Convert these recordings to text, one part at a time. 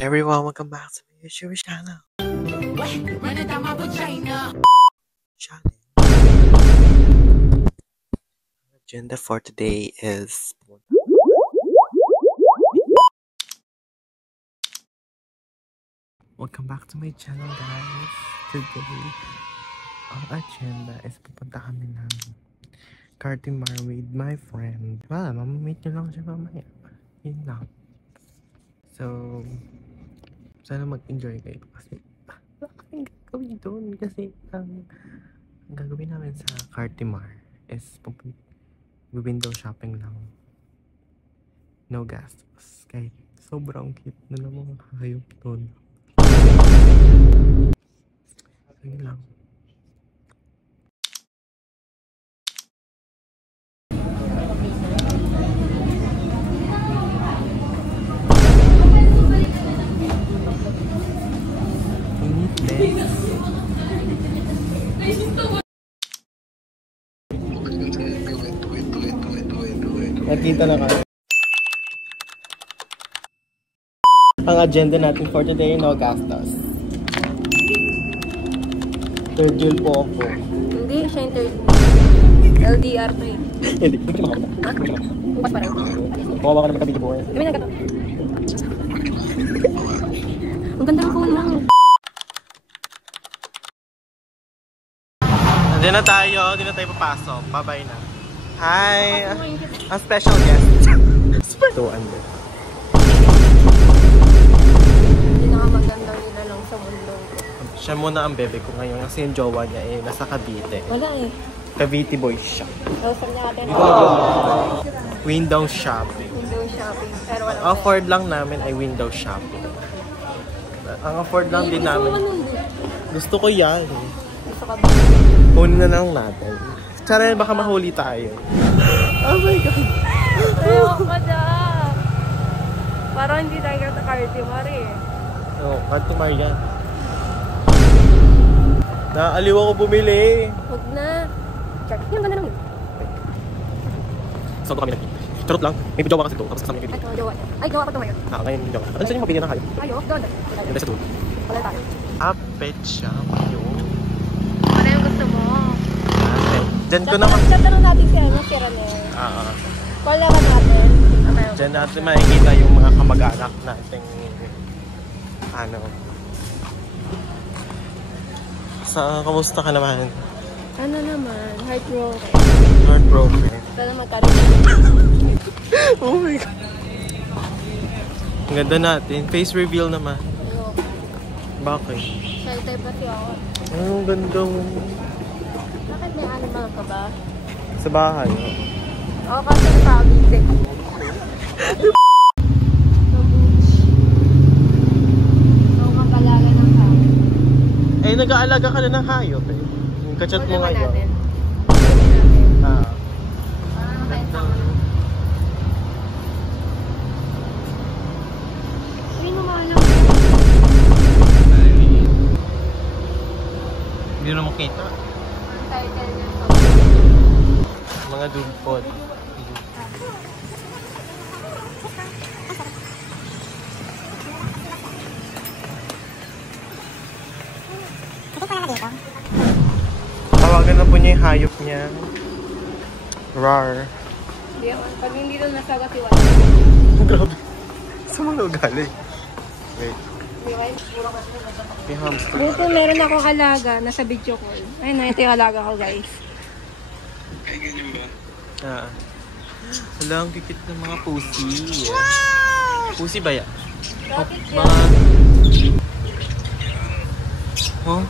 Everyone, welcome back to my YouTube channel. Agenda for today is welcome back to my channel, guys. Today, ang agenda is pupunta kami ng Cartimar with my friend. Wala, mamamit nyo lang siya mamaya. Yun lang. So, sana mag-enjoy kayo kasi wala kaming gagawin doon kasi ang gagawin namin sa Cartimar is window shopping lang. No gastos. Kahit sobrang cute na ng mga hayop doon. So, yun lang. Nakita na kayo. Ang agenda natin for today, no gastos. Third wheel po ako. Hindi, siya yung third. LDR to eh. Hindi, hindi ko makakita. Ha? Bukas pa rin. Kumawa ka naman kabili po eh. Gawin na gato. Ang ganda ng phone mo. Hindi na tayo papasok. Bye-bye na. Hi! Ang special guest. Super tuan din. Pinakamaganda nila lang sa mundo. Siya muna ang bebe ko ngayon kasi yung jowa niya eh nasa Cavite. Wala eh. Cavite boy siya. Offer niya natin. Window shopping. Window shopping. Pero wala. Afford lang namin ay window shopping. Ang afford lang din namin. Gusto ko yan. Gusto ka ba? Kunin na lang natin. Sana baka mahuli tayo. Oh my God. Ewan ka na. Parang hindi tayo sa Cartimar eh. Oo, Cartimar yan. Naaliw ako bumili. Huwag na. Check. Yung ganda naman. Saan kami nagkita? Charot lang. May jowa kasi ito. Tapos kasama yung Ay, jowa. Ay, jowa ko ito ngayon. ngayon yung jowa. Ano saan yung mabili na kayo? Ayok, doon. Yung sa tool. Wala tayo. Pet shop. Yun. Ano yung gusto mo? Diyan ko naman. Tatanong natin si ano, si Ranel. Call naman natin. Diyan natin makikita yung mga kamag-anak nating ano. Kamusta ka naman? Ano naman? Heartbroken. Heartbroken. Sana magkaroon. Oh my God. Ang ganda natin. Face reveal naman. Ayoko. Bakit? Shy type kasi ako. Ang ganda mo. Bakit may animal ka ba? Sa bahay. Oo, kasi nakabig eh. So, kapalaga ng tao. Eh, nag-aalaga ka na ng hayop eh. Yung kachat mo ngayon. natin. Hindi na makita. Title niya. Mga dog pod. Tawagan na po niya yung hayop niya. Rar. Pag hindi doon nasagot, iwan. Grabe. Saan mo galing? Wait. May hamster. Buto, meron akong alaga. Nasa video call. Ay, no, ito yung alaga ko, guys. Ay, ganyan ba? Wala, ang kikit ng mga pussy. Wow! Pussy ba yan? Bakit yan? Mga... Huh?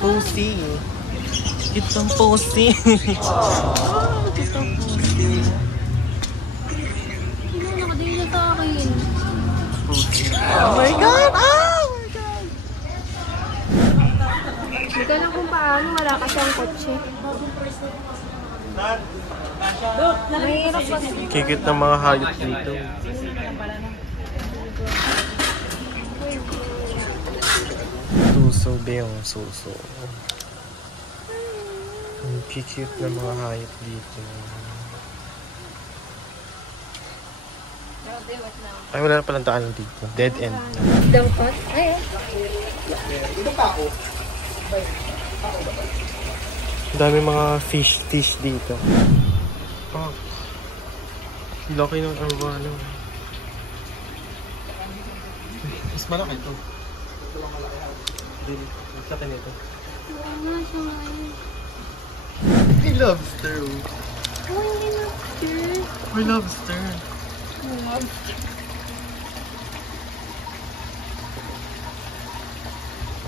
Pussy. Kikit ng pussy. Kikit ng pussy. Ano, nakadili na sa akin. Pussy. Oh my God! Oh my God! Hindi ka lang kung paano, wala ka siyang kotse. Mahirap pa. Kikit ng mga hayop dito. Suso, Beo, suso. Ang kikit ng mga hayop dito. Ay, wala na palang daanan dito. Dead end. Dapat? Ay, Ang dami mga fish dito. Oh. Laki ng arwano. Mas malaki ito. Mas laki nito. May lobster. oh, hindi lobster. May lobster.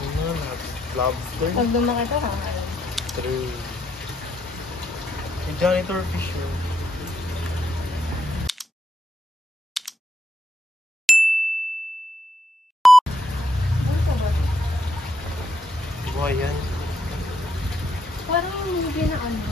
Ano na? Lobster? Pag lumaki ito, ha? True. May janitor fish yun. Buhay yan. Parang yung movie na ano.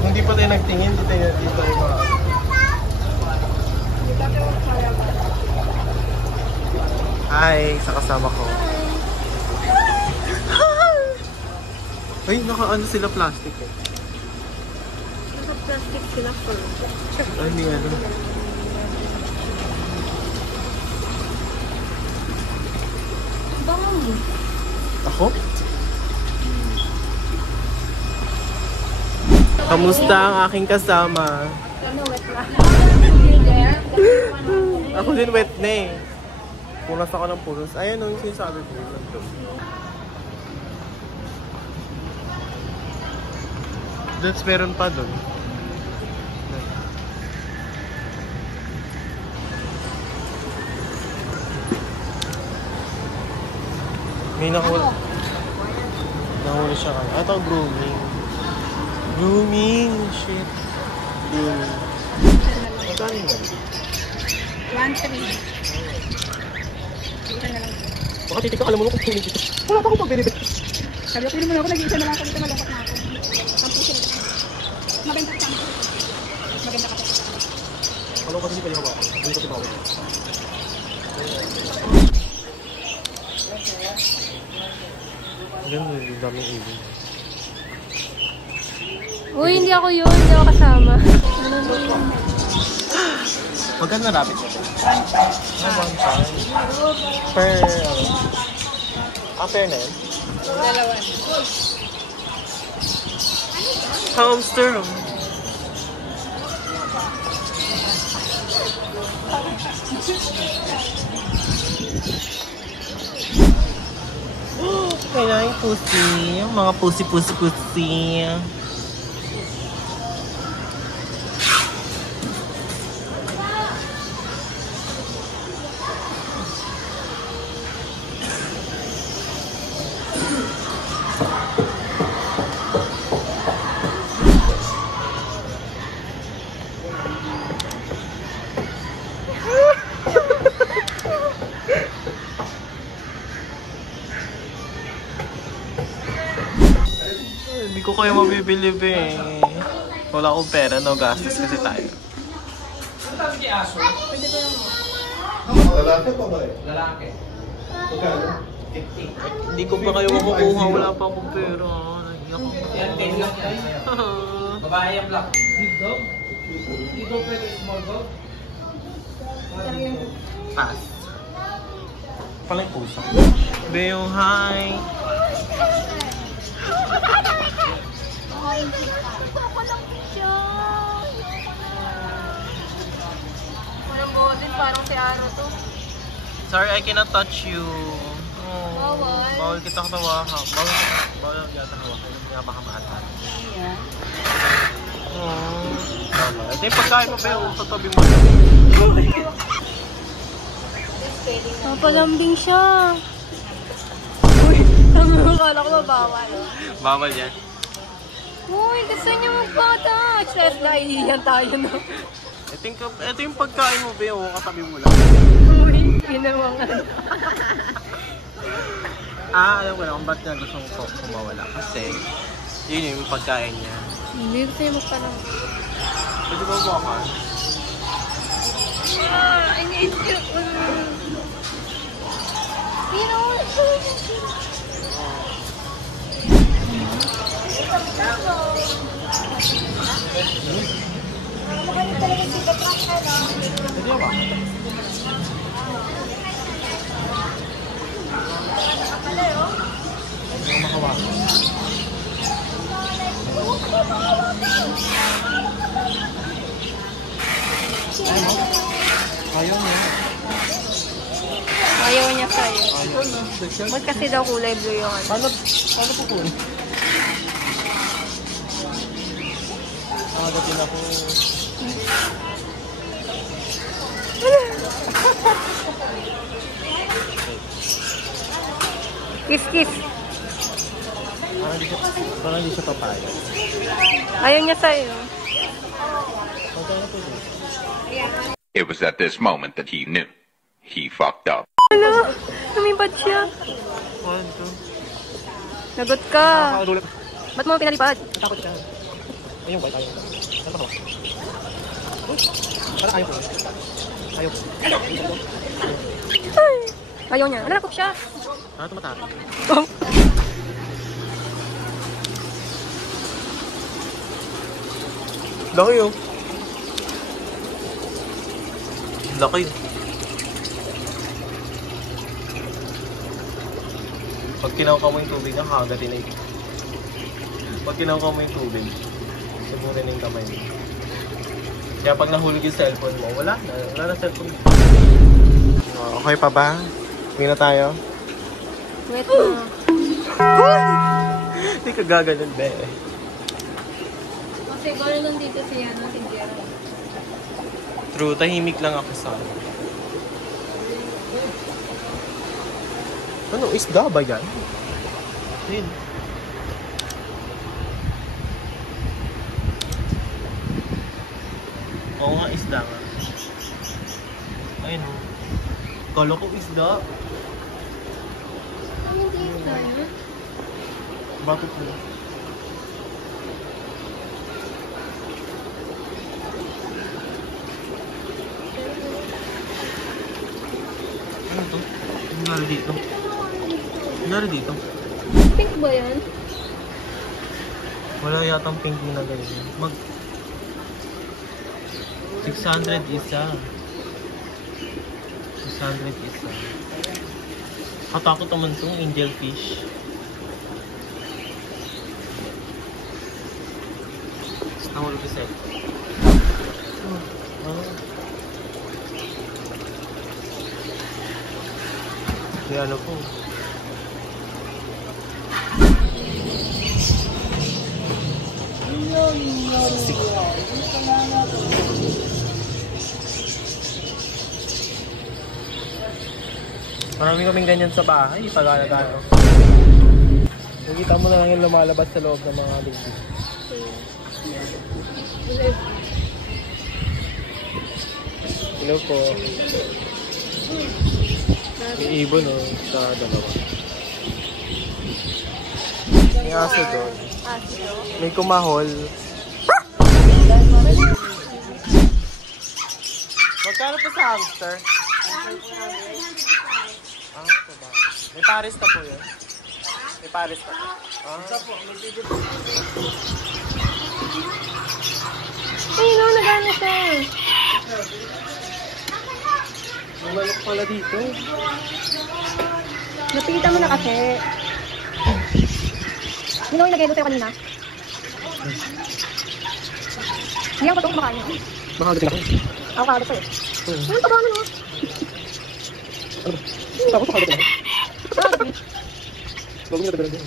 Kung di pa tayo nagtingin, di tayo mga... Hi, sa kasama ko. Ay, naka-ano sila plastic eh. Naka-plastic sila po. Ay, hindi ano. Bango mo. Ako? Kamusta ang aking kasama? Ano, wet na. Ako din wet na eh. Punas ako ng punas. Ayan o, yung sinasabi ko. That's meron pa dun. May nahuli siya kan. Ito, grooming. Grooming! Shit. Grooming. Magkano nga? 1-3. Baka titik ka, alam mo kung tingin dito. Wala pa akong pag-benefit. Sabi ko, pili mo na ako, nag-iisa na lang ako dito, malungkot na ako. Ang puso nito. Maganda ka sa maganda ka pa. Alam ko, hindi pa yung hawakan. Hindi ko tinawag. Ganda, yung daming ibig. Uy, hindi ako yun. Hindi ako kasama. Magkano na rapid? Per, per na yun? Dalawa. Hamster. Kaya yung pussy. Mga pussy. Hindi ko kayo mabibili eh. Wala akong pera, no gastos kasi tayo. Lalaki pa ba eh? Lalaki. Magkano? Hindi ko pa kayo makukuha, wala pa akong pera. Naiyak ako. Yan, 10 lang yan. Babae yung black. Big dog? Big dog pwede small dog? Pass. Pala yung puso. Beo, hi! Walang boses, parang si Aro to. Sorry, I cannot touch you. Oh, Bawal. bawal kita hawakan. Bawal yata hawakan. Hindi nga baka maatan. Ayan. Oh. Tama. Ito yung pagkain mo, Beo. Sa tabi mo. Napalambing siya. Uy, akala ko bawal. Bawal yan. Uy, gusto niyo magpa-touch. Let's na, iiyan tayo na. Ito yung pagkain mo, Beo. Katabi mo lang. Uy, ginawangan. Alam ko na kung ba't niya gusto ko kumawala. Kasi, yun yung pagkain niya. Hindi, gusto niyo magpa-touch. Pwede ba buwakan? I need you. Ayaw mo. Ayaw niya sa'yo. Ba't kasi daw kulay blue yung ano? Paano po po? Nakagatin ako. Kiss, kiss. Parang di siya papayag. Ayaw niya sa'yo. It was at this moment that he knew. He fucked up. Ano? Lumipad siya. Nagot ka. Ba't mo pinalipad? Takot ka. Ayun ba? Ayaw. Parang ayaw ko. Ayaw ko. Ayaw niya. Nanakop siya. Ano tumatake? Laki yun. Laki yun. Pag kinaukaw mo yung tubig, nakakagatin na yun. Pag kinaukaw mo yung tubig, sigurin na yung kamay mo. Kaya pag nahulog yung cellphone mo, wala na cellphone mo. Okay pa ba? Uwi na tayo? Wait na. Hindi ka gaganon, be. Kasi gano'n nandito siya, no? Si Jero. True, tahimik lang ako sa ano, isda ba yan? Ayun. Oo nga, isda nga. Ayun o. Kala ko isda. Ano hindi isda yun? Bakit mo? Ano to? Ano nangyari dito? Nangyari dito? Pink ba yan? Wala yatang pink na ganyan. 600 isa. 600 isa. Katakot naman itong angel fish. Nahulog isa. May ano po. Marami kaming ganyan sa bahay, pag-ano. Nakita mo na lang yung lumalabas sa loob ng mga baby. Hello po. May ibon sa dalawa. May aso doon. May kumahol. Magkano po sa hamster? Ito ba? May pares na po yun. May pares na po. Ay, no, nagano siya. May manok pala dito. Napita mo na kasi. Yun ang ilagay ko sa'yo kanina. Ngayon ko itong kumakain. Baka agad ako. Ako kaagad sa'yo. Ano pa ba ano? Takot ako agad ako. Huwag mo na tagal din.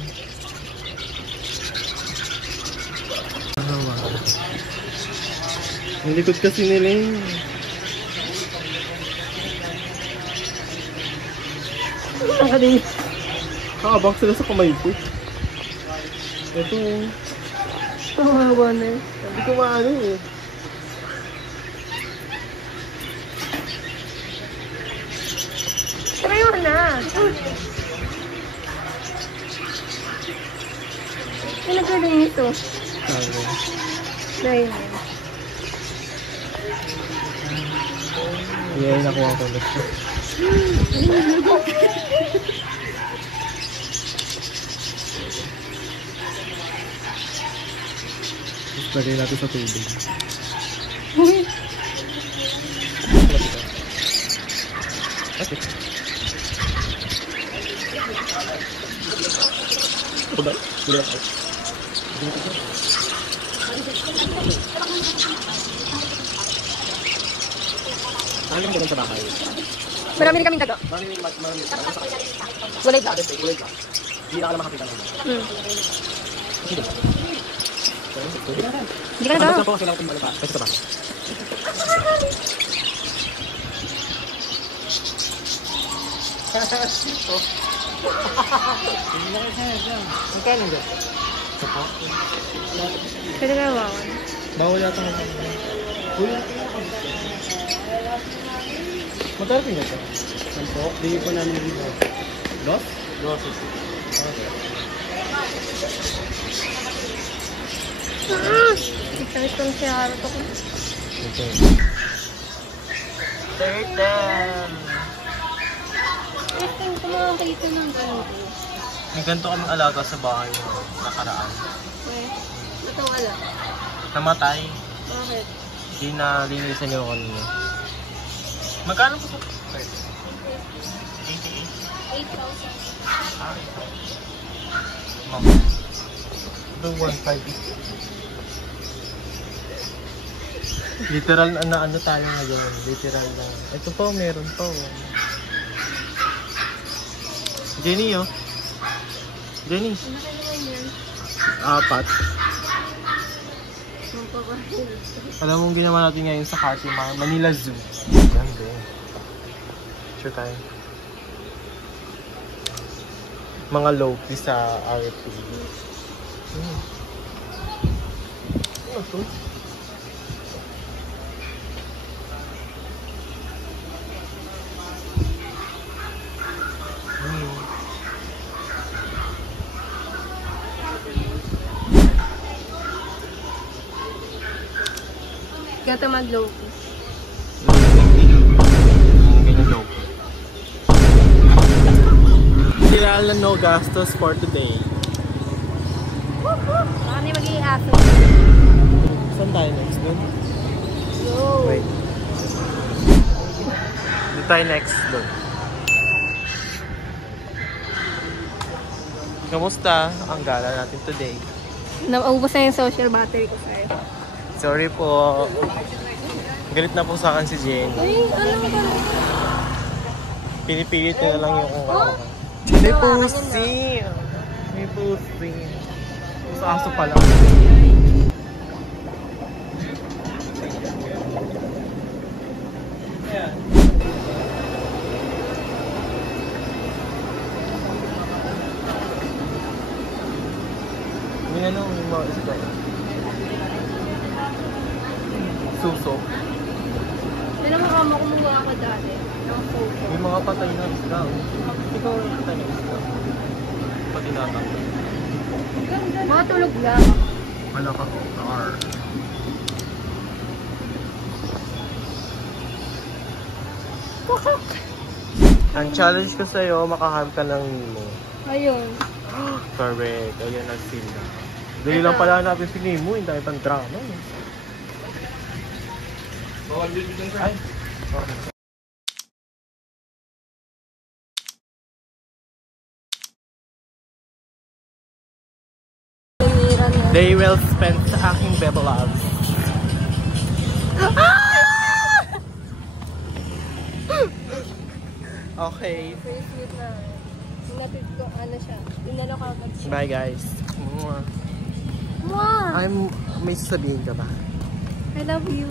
Ang likod kasi nila eh. Ang galing. Kakabang sila sa kamay ko. Ito. Kawawa na. Hindi ko maano eh. Try mo na. Ano nagagaling ito? Dahil. Yeah, nakuha ko ulit. Lagay natin sa tubig. Uy. Okay. Udah. Ano yung sa bahay? Marami rin kaming dago. Marami. Gulay ba? Gulay ba? Hindi na ka lang makakita naman. Hindi ka na daw. Ano po kasi lang kung pa? Kasi ba? Ang kanin dyan? Pwede ka wawan. Bawal yata nga. Magkano pinag ito? Sampo? Hindi po namin dito. Dos? Dos. Ikawit ko na siya harap ako. Okay. Certain! Ito, kumakakita ng ganito. May ganito kaming alaga sa bahay nakaraan. Ito wala. Namatay. Bakit? Hindi na linisan yung kanina. Magkano po sa 88? 8,000. Ma'am. Ito 1.5. Literal na ano tayo ngayon. Literal na. Ito po, meron po. Jenny, oh. Jenny. Ano kayo naman yan? 4. Mampapahil. Alam mong ginawa natin ngayon sa Cartimar, Manila Zoo. Ganda eh. Sure tayo. Mga low-key sa RP. Ano to? Kaya ito mag-low-key. Ganyan low-key. Kailangan na no gastos for today. Baka na magiging aso. Saan tayo next doon? Go! Wait. Dito tayo next doon. Kamusta ang gala natin today? Naubos na yung social battery ko sa'yo. Sorry po. Galit na po sa akin si Jenny. Uy, ano ba? Pinipilit na lang yung May pusi! May pusi. Sa aso pala. May ano, may mga isda. Suso. Alam mo, kama kumuha ako dati. Ng photo. May mga patay na isda. Ikaw yung patay na isda. Pati natang. Mga tulog lang. Wala ka. R. Ang challenge ko sa'yo, makaharap ka ng Nemo. Ayun. Correct. Ayan ang sila. Dali lang pala natin si Nemo. Hindi tayo pang drama. Ay. Day well spent sa aking Bebe Loves. Okay. First meet na. Natid ko, ano siya. Inano ka agad siya. Bye guys. Mwah! May sasabihin ka ba? I love you.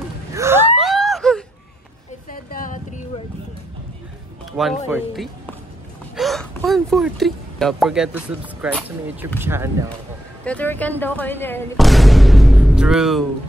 I said 3 words. 143? 143? Don't forget to subscribe to my YouTube channel. Tuturkan daw kayo ni Ellie. True.